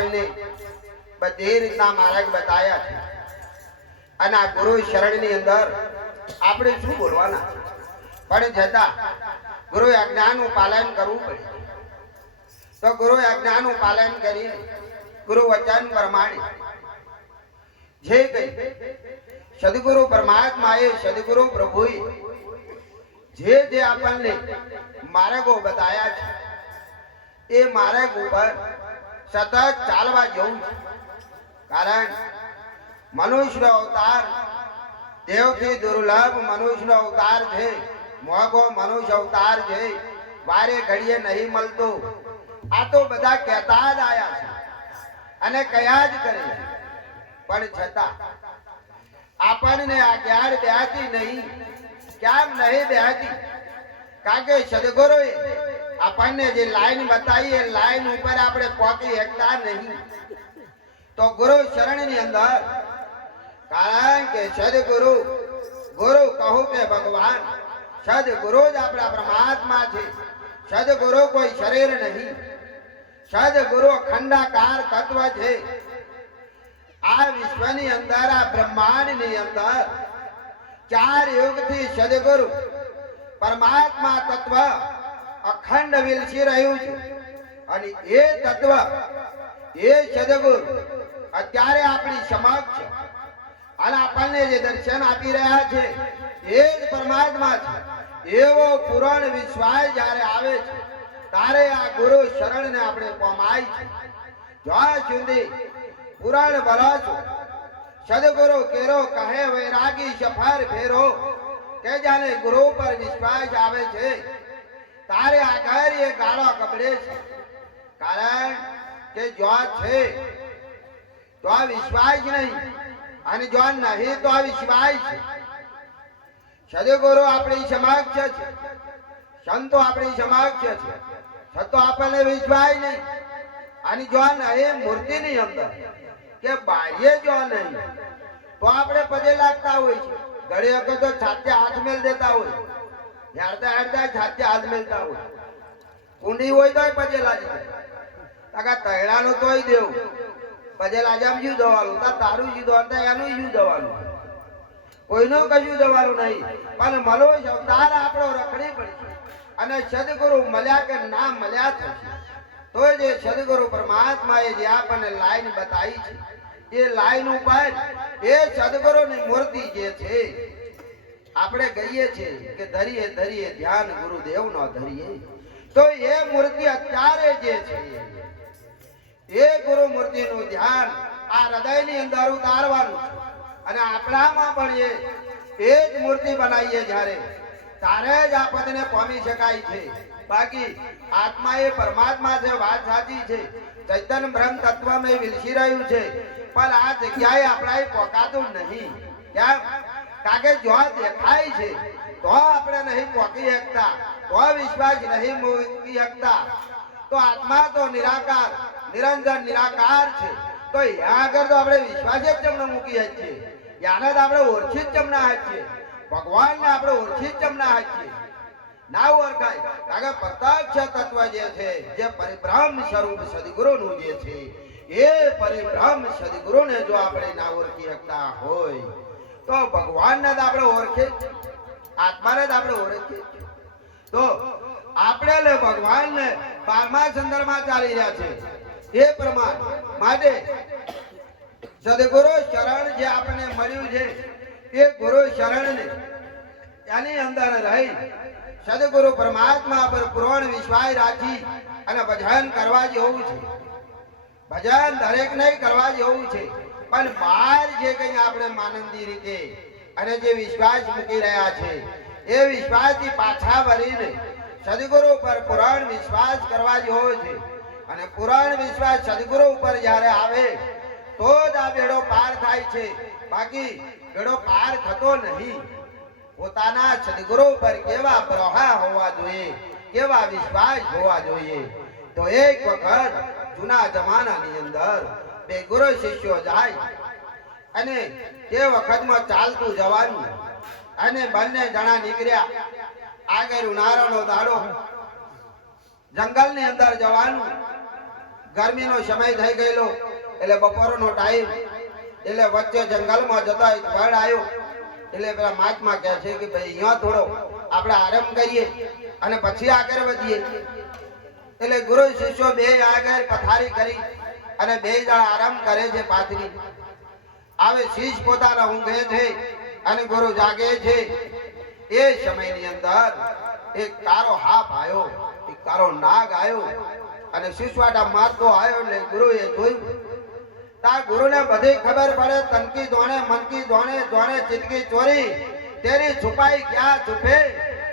આપણને બધી રીતના માર્ગ બતાવ્યા છે. અને આ ગુરુ શરણની અંદર આપણે શું બોલવાના? પણ છતાં ગુરુ આજ્ઞાનું પાલન કરવું પડે. તો ગુરુ આજ્ઞાનું પાલન કરી ગુરુ વચન પ્રમાણે જે કઈ સદગુરુ પરમાત્માએ સદગુરુ પ્રભુએ જે જે આપણને માર્ગો બતાયા છે, એ માર્ગ ઉપર સતત ચાલવા જવું છે. કારણ મનુષ્યનો અવતાર દેવથી દુર્લભ મનુષ્યનો અવતાર છે. મોગો મનુષ્ય અવતાર છે. વારે ઘડીએ નહીં મળતો. આ તો બધા કહેતા જ આયા છે અને કયા જ કરે પણ છતાં આપણને આ જ્ઞાન બેહતી નહીં. કેમ નહીં બેહતી કારણ કે સદગુરુએ આપણને જે લાઈન બતાવી, એ લાઈન ઉપર આપણે પહોંચી શકતા નહીં. તો ગુરુ શરણની અંદર, કારણ કે સદગુરુ, ગુરુ કહું કે ભગવાન, સદગુરુ જ આપણા પરમાત્મા છે. સદગુરુ કોઈ શરીર નહીં. સદગુરુ ખંડાકાર તત્વ છે. આ વિશ્વની અંદર, આ બ્રહ્માંડની અંદર ચાર યુગથી સદગુરુ પરમાત્મા તત્વ અખંડ વિલસી રહ્યું છે. અને એ તત્વ, એ સદગુરુ અત્યારે આપણી સમક્ષ અને આપણને જે દર્શન આપી રહ્યા છે, એ જ પરમાત્મા છે. એવો પુરાણ વિશ્વાસ જ્યારે આવે છે તારે આ ગુરુ શરણને આપણે પમાય છે. જ્યાં સુધી પુરાણ ભરો છો સદગુરુ કેરો કહે, વૈરાગી સફર ફેરો. કે જાને ગુરુ પર વિશ્વાસ આવે છે. તારે આગળ એ ગાળો કપડે છે. કારણ કે જો છે, તો વિશ્વાસ નહીં. અને જો નહીં, તો વિશ્વાસ છે. સદગુરુ આપણી સમક્ષ છે. સંતો આપણી સમક્ષ છે. છતો આપણને વિશ્વાસ નહીં. અને જો નહીં, મૂર્તિની અંદર કે બાહ્ય જો નહીં, તો આપણે પગે લાગતા હોય છે. ઘણી વખત તો છાતે હાથ મેલ દેતા હોય. હેરતા હેરતા જાતે હાથ મેલતા હોય. કુંડી હોય તોય પગે લાગી તાકા તૈણાનું તોય દેવું. પગે લાજામ જીવ દવાનું તા તારું જીવ દવાનું તા એનું જીવ દવાનું કોઈનું કશું દવાનું નહીં. પણ મલો તાર આપણો રખડી પડી. અને સદગુરુ મળ્યા કે ના મળ્યા તો તો જે સદગુરુ પરમાત્માએ જે આપણને લાઈન બતાવી છે, એ લાઈન ઉપર એ સદગુરુની મૂર્તિ જે છે આપણે કહીએ છીએ કે ધરીએ ધરીએ, ધ્યાન ગુરુદેવ નો ધરીએ. તો એ મૂર્તિ અત્યારે જે છે, એ ગુરુ મૂર્તિનું ધ્યાન આ હૃદયની અંદર ઉતારવાનું છે. અને આપણામાં પણ એ એ જ મૂર્તિ બનાવીએ જ્યારે તારે જ આ પદને પામી શકાય છે. બાકી આત્મા એ પરમાત્મા છે વાત સાચી છે, ચૈતન બ્રહ્મ તત્વ મેં વિલસી રહ્યું છે, પણ આ જગ્યાએ આપણા પોકાતું નહીં. કેમ કારણ કે જો દેખાય છે. તો આપણે નહીં પોકી શકતા, તો વિશ્વાસ નહીં મૂકી શકતા. તો આત્મા તો નિરાકાર, નિરંજન, નિરાકાર છે. તો યા આગળ તો આપણે વિશ્વાસ જ ચમને મૂકી શકીએ. યાને તો આપણે ઓળખી જ ચમના શકીએ. ભગવાનને આપણે ઓળખી જ ચમના હાચીએ ના ઓળખાય. કારણ કે પ્રત્યક્ષ તત્વ જે છે, જે પરિભ્રમ સ્વરૂપ સદગુરુનું જે છે, એ પરિભ્રમ સદગુરુને જો આપણે ના ઓળખી શકતા હોય તો ભગવાનને તો આપણે ઓળખીએ જ આત્માને તો આપણે ઓળખીએ. તો આપણે ને ભગવાનને બારમા સંદર્ભમાં ચાલી રહ્યા છે. એ પ્રમાણે માટે સદગુરુ શરણ જે આપણને મળ્યું છે, એ ગુરુ શરણને એની અંદર રહી સદગુરુ પરમાત્મા પર પૂર્ણ વિશ્વાસ રાખી અને ભજન કરવા જેવું છે. ભજન દરેક નહીં કરવા જેવું છે. પણ બહાર જે કંઈ આપણે માનંદી રીતે અને જે વિશ્વાસ મૂકી રહ્યા છે, એ વિશ્વાસથી પાછા વળીને સદગુરુ પર પુરાણ વિશ્વાસ કરવા જેવો છે. અને પુરાણ વિશ્વાસ સદગુરુ ઉપર જ્યારે આવે, તો જ આ બેડો પાર થાય છે. બાકી બેડો પાર થતો નહીં. પોતાના સદગુરુ પર કેવા પ્રવાહ હોવા જોઈએ, કેવા વિશ્વાસ હોવા જોઈએ, તો એક વખત જૂના જમાનાની અંદર બે ગુરુ શિષ્યો જાય. અને તે વખતમાં ચાલતું જવાનું. અને બંને જણા નીકળ્યા. આગળ ઉનાળાનો દાડો. જંગલની અંદર જવાનું. ગરમીનો સમય થઈ ગયેલો. એટલે બપોરનો ટાઈમ એટલે વચ્ચે જંગલમાં જતા એક વડ આવ્યો. એટલે પેલા મહાત્મા કહે છે કે ભાઈ, અહીંયા થોડો આપણે આરામ કરીએ અને પછી આગળ વધીએ. એટલે ગુરુ શિષ્યો બે આગળ પથારી કરી. અને બે જણા આરામ કરે છે પાથરી. આવે શીશ પોતાના ઊંઘે છે અને ગુરુ જાગે છે. એ સમયની અંદર એક કારો હાપ આવ્યો, એક કારો નાગ આવ્યો અને શિશવાટા મારતો આવ્યો એટલે ગુરુએ જોયું. તા ગુરુને બધી ખબર પડે, તનકી ધોણે, મનકી દોણે ધોણે ચિતકી ચોરી. તેરી છુપાઈ ક્યાં છુપે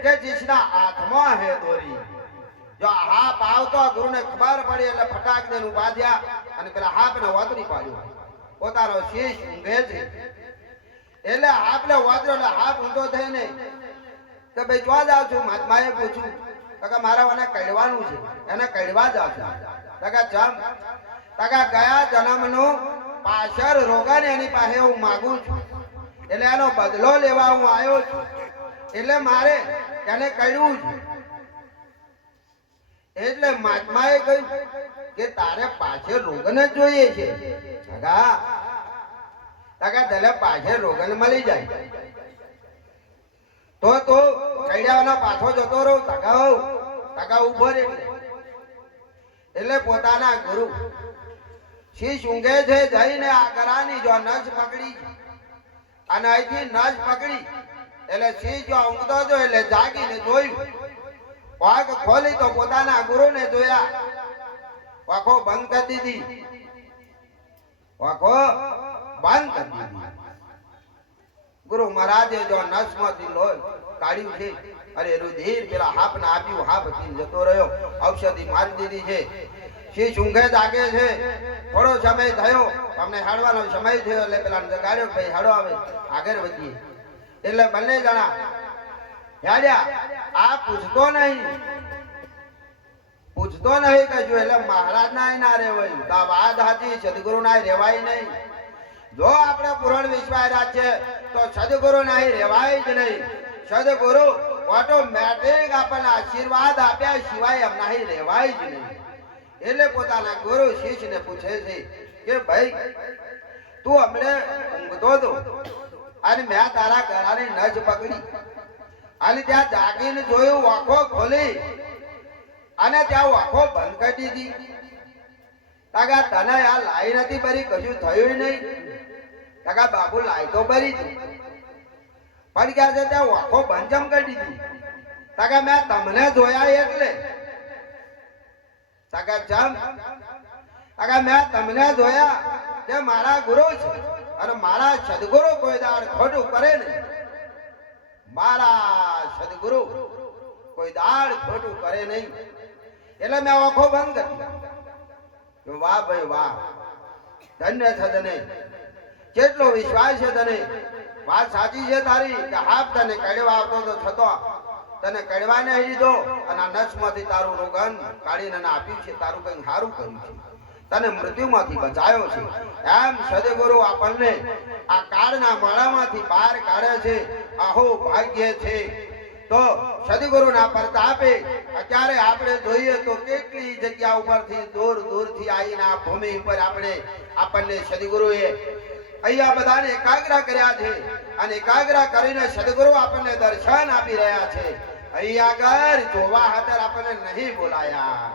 કે જીસના હાથમાં હે દોરી. જો હાફ આવતો ગુરુને ખબર પડી એટલે ફટાક દઈને ઊભા થયા અને પેલા હાપને વાતરી પાડ્યો. પોતાનો શીશ ઊંઘે છે એટલે હાપને વાતરો એટલે હાપ ઊંધો થઈને તો ભાઈ જોવા જાવ છું, મહાત્માએ પૂછ્યું. કાકા મારા મને કહેવાનું છે. એને કહેવા જાવ છું. કાકા જમ કાકા ગયા જન્મનું પાછળ રોગાને એની પાસે હું માગું છું. એટલે એનો બદલો લેવા હું આવ્યો છું. એટલે મારે એને કહ્યું છે. એટલે મહાત્માએ કહ્યું કે તારે પાછે રોગન જ જોઈએ છે. કાકા કાકા, તને પાછે રોગન મળી જાય. તો તો કૈડાવાના પાછો જતો રહો તગાવ તગા ઊભો રે એટલે. પોતાના ગુરુ શીશ ઊંઘે છે જઈને આ ગરાની જો નસ પકડી. અને અહીંથી નસ પકડી. એટલે સિંહ જો ઊંઘતો હતો એટલે જાગીને જોયું. વાઘ ખોલી તો પોતાના ગુરુને જોયા. વાંખો બંધ કરી દીધી. વાંખો બંધ કરી દીધી. ગુરુ મહારાજે જો નસમાંથી લોહી કાઢ્યું છે અરે રુધિર પેલા હાપને આપ્યું, હાપ જતો રહ્યો. ઔષધિ મારી દીધી છે. શીશ ઊંઘે જાગે છે? થોડો સમય થયો. અમને હાડવાનો સમય થયો એટલે પેલા જગાડ્યો ભાઈ હાડો આવે, આગળ વધીએ. એટલે બંને જણા, હેડ્યા. આ પૂછતો નહીં. પૂછતો નહીં કશું એટલે મહારાજ ના ના રેવાય તો વાત હાચી, સદગુરુ ના રેવાય નહીં. જો આપણે પૂરણ વિશ્વાસ છે તો સદગુરુ ના રેવાય જ નહીં. સદગુરુ ઓટોમેટિક આપણને આશીર્વાદ આપ્યા સિવાય એમ નહીં રેવાય જ નહીં. એટલે પોતાના ગુરુ શિષ્યને પૂછે છે કે ભાઈ, તું હમણે ઊંઘતો હતો અને મેં તારા ઘરાની નજ પકડી. અને ત્યાં જાગીને જોયું વાંખો ખોલી. અને ત્યાં વાંખો બંધ કરી દીધી. તાકા તને આ લાઈ નથી ભરી કશું થયું નહીં? તાગા બાબુ લાઈ તો ભરી છે પણ ક્યાં છે ત્યાં વાંખો જમ કરી દીધી? તાગા મેં તમને જોયા એટલે. તાગા જમ કાકા, મેં તમને જોયા તે મારા ગુરુ છે અને મારા સદગુરુ કોઈ દાડ ખોટું કરે નહીં. મારા સદગુરુ કોઈ દાડ ખોટું કરે નહીં. એટલે મેં આંખો બંધ કરી વાહ ભાઈ વાહ. ધન્ય છે તને. કેટલો વિશ્વાસ છે તને. વાત સાચી છે તારી કે હાફ તને કડવા આવતો તો થતો. તને કડવાને લીધો અને આ નસમાંથી તારું રોગન કાઢીને આપ્યું છે. તારું કંઈ સારું કર્યું છે. તને મૃત્યુમાંથી બચાવ્યો છે. એમ સદગુરુ આપણને આ કાળના માળામાંથી બહાર કાઢે છે. આહો, ભાગ્ય છે. તો સદગુરુના પ્રતાપે અત્યારે આપણે જોઈએ તો કેટલી જગ્યા ઉપરથી દૂર દૂરથી આવીને આ ભૂમિ ઉપર આપણે આપણને સદગુરુએ અહીંયા બધાને એકાગ્ર કર્યા છે. અને એકાગ્ર કરીને સદગુરુ આપણને દર્શન આપી રહ્યા છે. અહીં આગળ જોવા હાતર આપણને નહીં બોલાયા.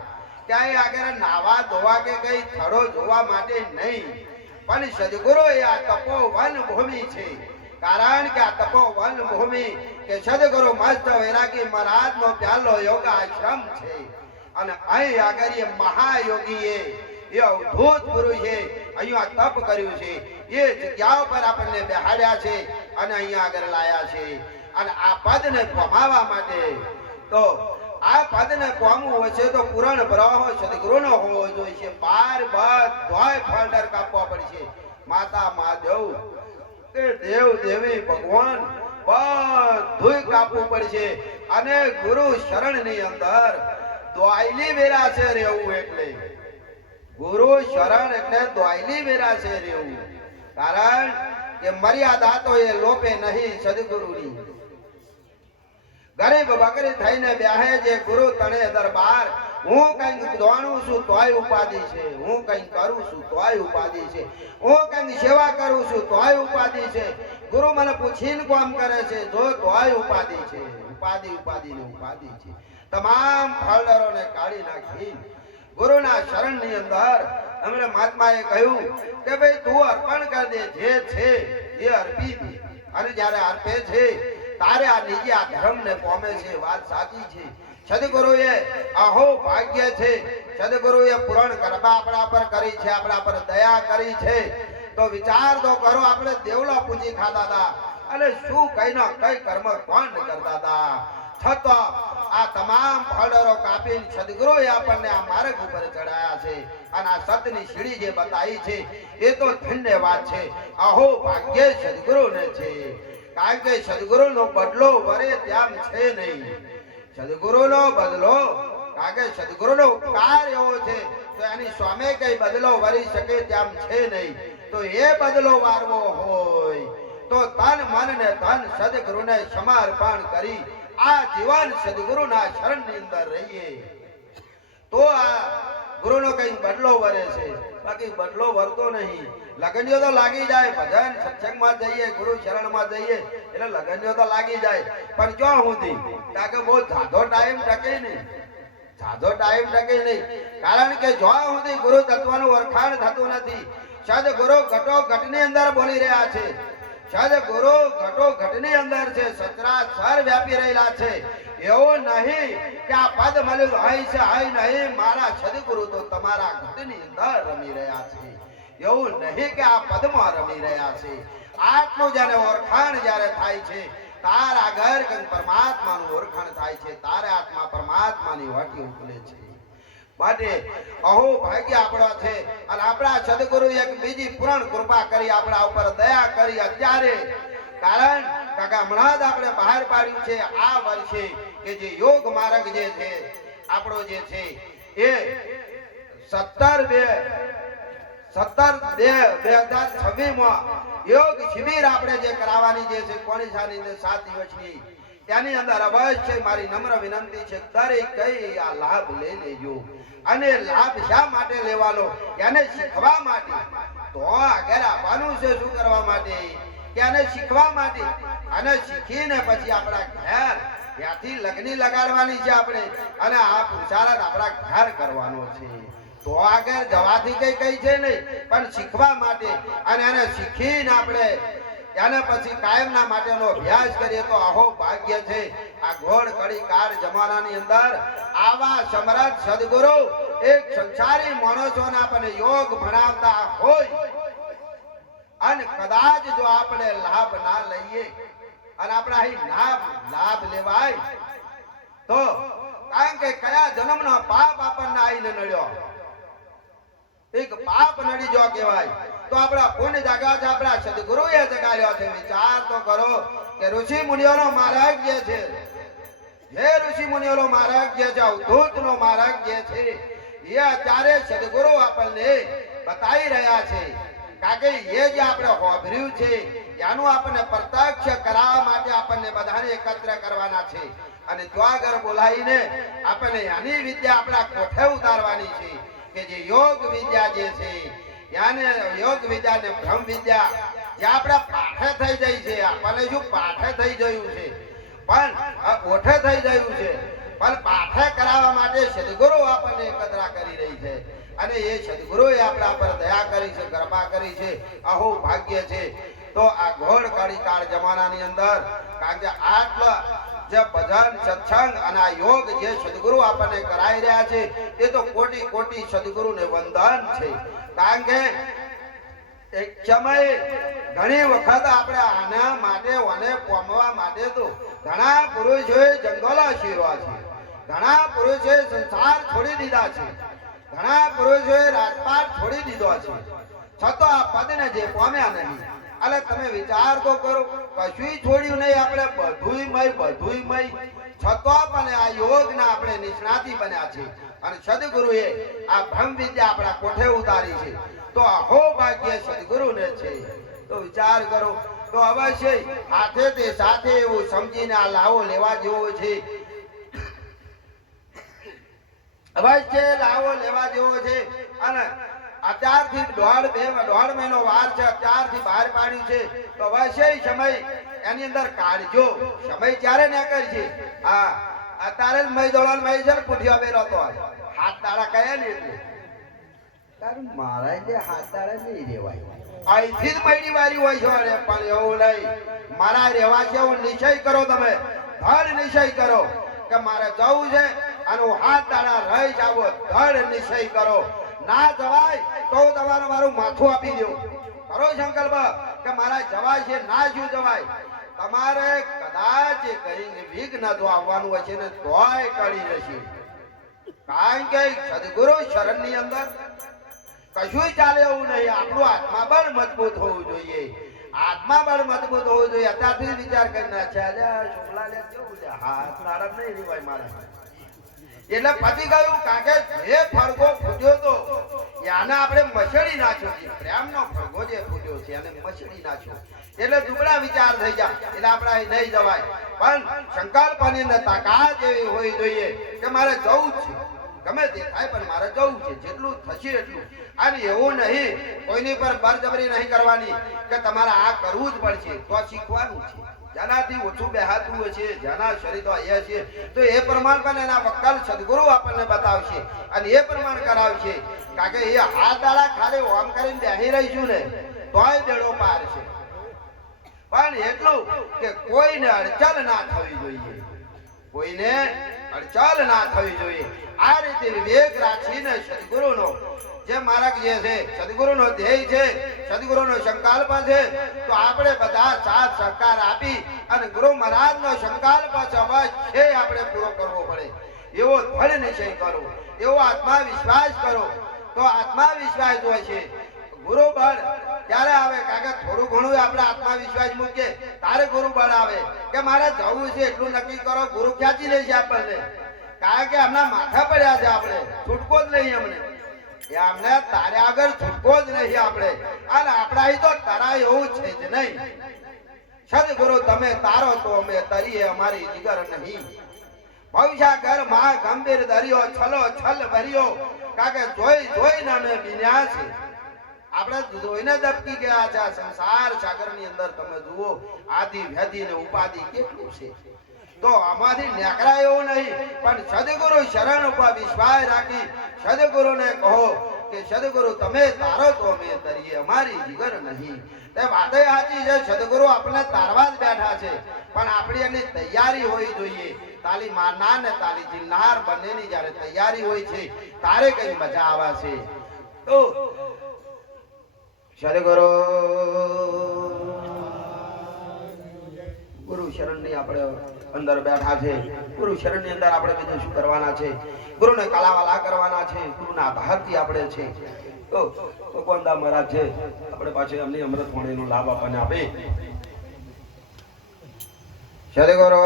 ક્યાંય આગળ નાવા ધોવા કે કઈ સ્થળો જોવા માટે નહીં. પણ સદગુરુ એ આ તપોવન ભૂમિ છે. કારણ કે આ તપોવન ભૂમિ કે સદગુરુ મસ્ત વૈરાગી મહારાજ નો પ્યાલો યોગાશ્રમ છે. અને અહીં આગળ એ મહાયોગીએ, એ અવધૂત પુરુષે અહીંયા તપ કર્યું છે. એ જગ્યા ઉપર આપણને બેહાડ્યા છે અને અહીંયા આગળ લાયા છે. અને આ પદને કમાવા માટે તો આ પદને કોમવું હોય છે તો પુરાણ બ્રહ્મ સદગુરુનો હોવો જોઈએ બાર બાર ધોય ફાલ્ટર કાપવા પડશે. માતા મહાદેવ કે દેવ દેવી ભગવાન બધું કાપવું પડશે અને ગુરુ શરણની અંદર દ્વાયલી વેરા છે રહેવું એટલે. ગુરુ શરણ એટલે દ્વાયલી વેરા છે રહેવું. કારણ કે મર્યાદા તો એ લોપે નહીં સદગુરુની. ગરીબ બકરી થઈને બેહે જે ગુરુ તણે દરબાર હું કંઈક દોણું છું તોય ઉપાધિ છે. હું કંઈક કરું છું તોય ઉપાધિ છે. હું કંઈક સેવા કરું છું તોય ઉપાધિ છે. ગુરુ મને પૂછીને કામ કરે છે, જો તોય ઉપાધિ છે. ઉપાધિ ઉપાધિ ને ઉપાધિ છે. તમામ ફળદરોને કાઢી નાખી ગુરુના શરણની અંદર હમણે મહાત્માએ કહ્યું કે, ભાઈ, તું અર્પણ કરી દે, જે છે એ અર્પી દે. અને જ્યારે અર્પે છે, તારે આ નીચે આ ધર્મને પોમે છે વાત સાચી છે. સદગુરુએ અહો ભાગ્ય છે. સદગુરુએ પૂરણ કૃપા આપણા પર કરી છે, આપણા પર દયા કરી છે. તો વિચાર તો કરો, આપણે દેવલો પૂજી ખાતા હતા. અને શું કઈ ના કઈ કર્મ કોણ કરતા હતા. છતાં આ તમામ ફળરો કાપીને સદગુરુએ આપણને આ માર્ગ ઉપર ચડાયા છે. અને આ સતની સીડી જે બતાવી છે, એ તો ધન્યવાદ છે. અહો ભાગ્ય સદગુરુને છે. કારણ કે સદગુરુનો બદલો વરે ત્યાં છે નહીં. સદગુરુનો બદલો. કાગે સદગુરુનો ઉપકાર એવો છે, તો એની સ્વામે કઈ બદલો વરી શકે તેમ છે નહીં. તો એ બદલો વારવો હોય, તો તન મન ને ધન સદગુરુને સમર્પણ કરી આ જીવન સદગુરુના શરણની અંદર રહીએ. તો આ ગુરુનો કઈ બદલો વરે છે. બાકી બદલો વરતો નહીં. લગનીઓ તો લાગી જાય. ભજન સત્સંગમાં જઈએ, ગુરુ શરણમાં જઈએ, એટલે લગનીઓ તો લાગી જાય. પણ ક્યાં સુધી? કારણ કે બહુ સાધો ટાઈમ ટકે નહીં. સાધો ટાઈમ ટકે નહીં. કારણ કે જ્યાં સુધી ગુરુ તત્વનું ઓળખાણ થતું નથી, સદ ગુરુ ઘટો ઘટની અંદર બોલી રહ્યા છે. સદ ગુરુ ઘટો ઘટની અંદર છે. સચરાચર વ્યાપી રહેલા છે. એવું નહીં કે આ પદ મળ્યું હોય છે હોય નહીં. મારા સદગુરુ તો તમારા ઘટની અંદર રમી રહ્યા છે. એવું નહીં કે આ પદમાં રમી રહ્યા છે. આટલું જ્યારે ઓળખાણ જ્યારે થાય છે, તાર કંઈક પરમાત્માનું ઓળખાણ થાય છે. તારે આત્મા પરમાત્માની વાટી ઉકલે છે. માટે અહો ભાગ્ય આપણા છે. અને આપણા સદગુરુ એક બીજી પૂરણ કૃપા કરી આપણા ઉપર દયા કરી અત્યારે. કારણ કાકા હમણાં જ આપણે બહાર પાડ્યું છે, આ વર્ષે કે જે યોગ માર્ગ જે છે, આપણો જે છે, એ સત્તર બે સત્તર બે બે હજાર છવ્વીસમાં યોગ શિબિર આપણે જે કરાવવાની જે છે કોણીસાની અંદર સાત દિવસની તેની અંદર અવશ્ય મારી નમ્ર વિનંતી છે દરેક કઈ આ લાભ લઈ લેજો. અને લાભ શા માટે લેવાનો? એને શીખવા માટે. તો આગળ આપવાનું છે, શું કરવા માટે? કે આને શીખવા માટે. અને શીખીને પછી આપણા ઘર ત્યાંથી લગ્ની લગાડવાની છે આપણે. અને આ પુરુષાર્થ આપણા ઘર કરવાનો છે. તો આગળ જવાથી કઈ કઈ છે નહીં, પણ શીખવા માટે અને એને શીખીને આપણે એને પછી કાયમના માટેનો અભ્યાસ કરીએ તો આહો ભાગ્ય છે. આ ઘોડ કડી કાર જમાનાની અંદર આવા સમરથ સદગુરુ એક સંસારી માણસોને આપણને યોગ ભણાવતા હોય. અને કદાચ જો આપણે લાભ ના લઈએ અને આપણે અહીં લાભ લાભ લેવાય. તો કારણ કે કયા જન્મનો પાપ આપણને આઈને નડ્યો? એક પાપ નડી જો કહેવાય. તો આપણા કોને જાગા છે, આપણા સદગુરુએ જગાડ્યો છે. વિચાર તો કરો કે ઋષિ મુનિઓનો માર્ગ જે છે. હે ઋષિ મુનિઓનો માર્ગ જે છે, અવધૂતનો માર્ગ જે છે, એ અત્યારે સદગુરુ આપણને બતાવી રહ્યા છે. કારણ કે એ જે આપણે હોભર્યું છે એનું આપણને પ્રત્યક્ષ કરાવવા માટે આપણને બધાને એકત્ર કરવાના છે. અને દ્વાગર બોલાવીને આપણને એની વિદ્યા આપણા કોઠે ઉતારવાની છે કે જે યોગ વિદ્યા જે છે યાને યોગ વિદ્યા ને બ્રહ્મ વિદ્યા, જે આપણા પાઠે થઈ જાય છે, આપણને શું પાઠે થઈ ગયું છે? પણ ઓઠે થઈ ગયું છે? પણ પાઠે કરાવવા માટે સદગુરુ આપણને એકત્ર કરી રહી છે. અને એ સદગુરુએ આપણા પર દયા કરી છે, કૃપા કરી છે અહો ભાગ્ય છે. તો આ ઘોડ કાળી કાળ જમાનાની અંદર, કારણ કે આટલા જે ભજન, સત્સંગ અને આ યોગ જે સદગુરુ આપણને કરાઈ રહ્યા છે, એ તો કોટી કોટી સદગુરુને વંદન છે. કારણ કે એક સમયે ઘણી વખત આપણે આના માટે ઓને પોમવા માટે તો ઘણા પુરુષોએ જંગલો શીરવા છે. ઘણા પુરુષોએ સંસાર છોડી દીધા છે. ઘણા પુરુષોએ રાજપાટ છોડી દીધો છે. છતાં આ પદને જે પામ્યા નહીં. એટલે તમે વિચાર તો કરો કશું છોડ્યું નહીં આપણે, બધુંય મય બધુંય મય. છતાં પણ આ યોગના આપણે નિષ્ણાતી બન્યા છે. અને સદગુરુએ આ બ્રહ્મ વિદ્યા આપણા કોઠે ઉતારી છે. તો અહો ભાગ્ય સદગુરુને છે. તો વિચાર કરો, તો અવશ્ય હાથે તે સાથે એવું સમજીને આ લાવો લેવા જેવો છે. અવશ્ય લાવો લેવા જેવો છે, અને અત્યારથી દોઢ બે, દોઢ મહિનો વાર છે, અત્યારથી બહાર પાડ્યું છે, તો અવશ્ય સમય એની અંદર કાઢજો. સમય ક્યારે નીકળ છે? હા, અત્યારે મય દોડલ મય છે ને પુઠિયા હાથ તાળા કયા ને એટલે મારા જે હાથ તાળા નહીં જ મયની વારી હોય છે પણ એવું નહીં. મારા રહેવા છે નિશ્ચય કરો તમે. ધડ નિશ્ચય કરો કે મારે જવું છે અને હાથ દાડા રહી જાવો, ધડ નિશ્ચય કરો. ના જવાય તો હું તમારે મારું માથું આપી દઉં. કરો સંકલ્પ કે મારા જવાય છે, ના શું જવાય? તમારે કદાચ કરીને વિઘ્ન તો આવવાનું હોય છે ને તોય ટળી જશે. કારણ કે સદગુરુ શરણની અંદર કશું ચાલે એવું નહીં. આપણું આત્મા બળ મજબૂત હોવું જોઈએ. આત્મા બળ મજબૂત હોવું જોઈએ. અત્યારથી વિચાર કરી આજે શુક્લા લે કેવું છે હાથ નારમ નહીં રીવાય મારે. એટલે પતી ગયું કારણ કે જે ફળગો ફૂટ્યો તો એને આપણે મસળી નાખ્યો છે. પ્રેમનો ફળગો જે ફૂટ્યો છે, એને મસળી નાખ્યો. એટલે દુબળા વિચાર થઈ જાય એટલે આપણે નહીં જવાય. પણ સંકલ્પની અંદર તાકાત એવી હોવી જોઈએ કે મારે જવું જ છે. ગમે તે થાય, પણ મારે જવું છે. જેટલું થશે એટલું. અને એવું નહીં, કોઈની પર બરજબરી નહીં કરવાની કે તમારે આ કરવું જ પડશે. તો શીખવાનું છે. જેનાથી ઓછું બેહાતું હોય છે જેના શરીર અહીંયા છે, તો એ પ્રમાણ પણ એના વક્કલ સદગુરુ આપણને બતાવશે. અને એ પ્રમાણ કરાવશે કારણ કે એ હાથ દાડા ખાલી ઓમ કરીને બેહી રહીશું ને, તોય દેડો પાર છે. પણ એટલું કે કોઈને અડચણ ના થવી જોઈએ. કોઈને અડચણ ના થવી જોઈએ. આ રીતે વિવેક રાખીને સદગુરુનો જે મારા જે છે, સદગુરુનો ધ્યેય છે, સદગુરુનો સંકલ્પ છે, તો આપણે બધા સાથ સહકાર આપી અને ગુરુ મહારાજનો સંકલ્પ છે આપણે પૂરો કરવો પડે. એવો દ્રઢ નિશ્ચય કરો, એવો આત્મવિશ્વાસ કરો. તો આત્મવિશ્વાસ હોય છે. ગુરુ બળ ત્યારે આવે? કે થોડું ઘણું આપણે આત્મવિશ્વાસ મૂકીએ તારે ગુરુ બળ આવે. કે મારે જવું છે, એટલું નક્કી કરો, ગુરુ ખ્યાચી લે છે આપણને. કારણ કે હમણાં માથા પડ્યા છે આપણે. છૂટકો જ નહીં અમને અમને તારે આગળ છૂટકો જ નહીં આપણે. અને આપણા તો તરાય એવું છે જ નહીં. સદગુરુ, તમે તારો તો અમે તરીએ અમારી જીગર નહીં. ભવિષ્યાગરમાં ગંભીર દરિયો છલો છલ ભર્યો. કારણ કે જોઈ જોઈને અમે બિન્યા છે. આપણે જોઈને દબકી ગયા છે. સંસાર સાગરની અંદર તમે જુઓ, આદિ વ્યાધિ ને ઉપાધિ કેટલું છે. તો આમાંથી નેકળા એવું નહીં, પણ સદગુરુ શરણ ઉપર વિશ્વાસ રાખી સદગુરુને કહો કે, સદગુરુ, તમે તારો તો અમે તરીએ અમારી જીવન નહીં. તે વાતે સાચી છે, સદગુરુ આપણે તારવા જ બેઠા છે, પણ આપણી એની તૈયારી હોવી જોઈએ. તાલી મારનાર ને તાલી જીલનાર બંનેની જ્યારે તૈયારી હોય છે, તારે કઈ મજા આવે છે. તો સદગુરુ, ગુરુ શરણની આપણે અંદર બેઠા છે. ગુરુ શરણની અંદર આપણે બીજું શું કરવાના છે? ગુરુને કાલાવાલા કરવાના છે. ગુરુ ગુરુના આભારથી આપણે છે. તો ભગવાનદા મહારાજ છે, આપણે પાછી અમને અમૃત વાણીનો લાભ આપણને આપે. સદગુરુ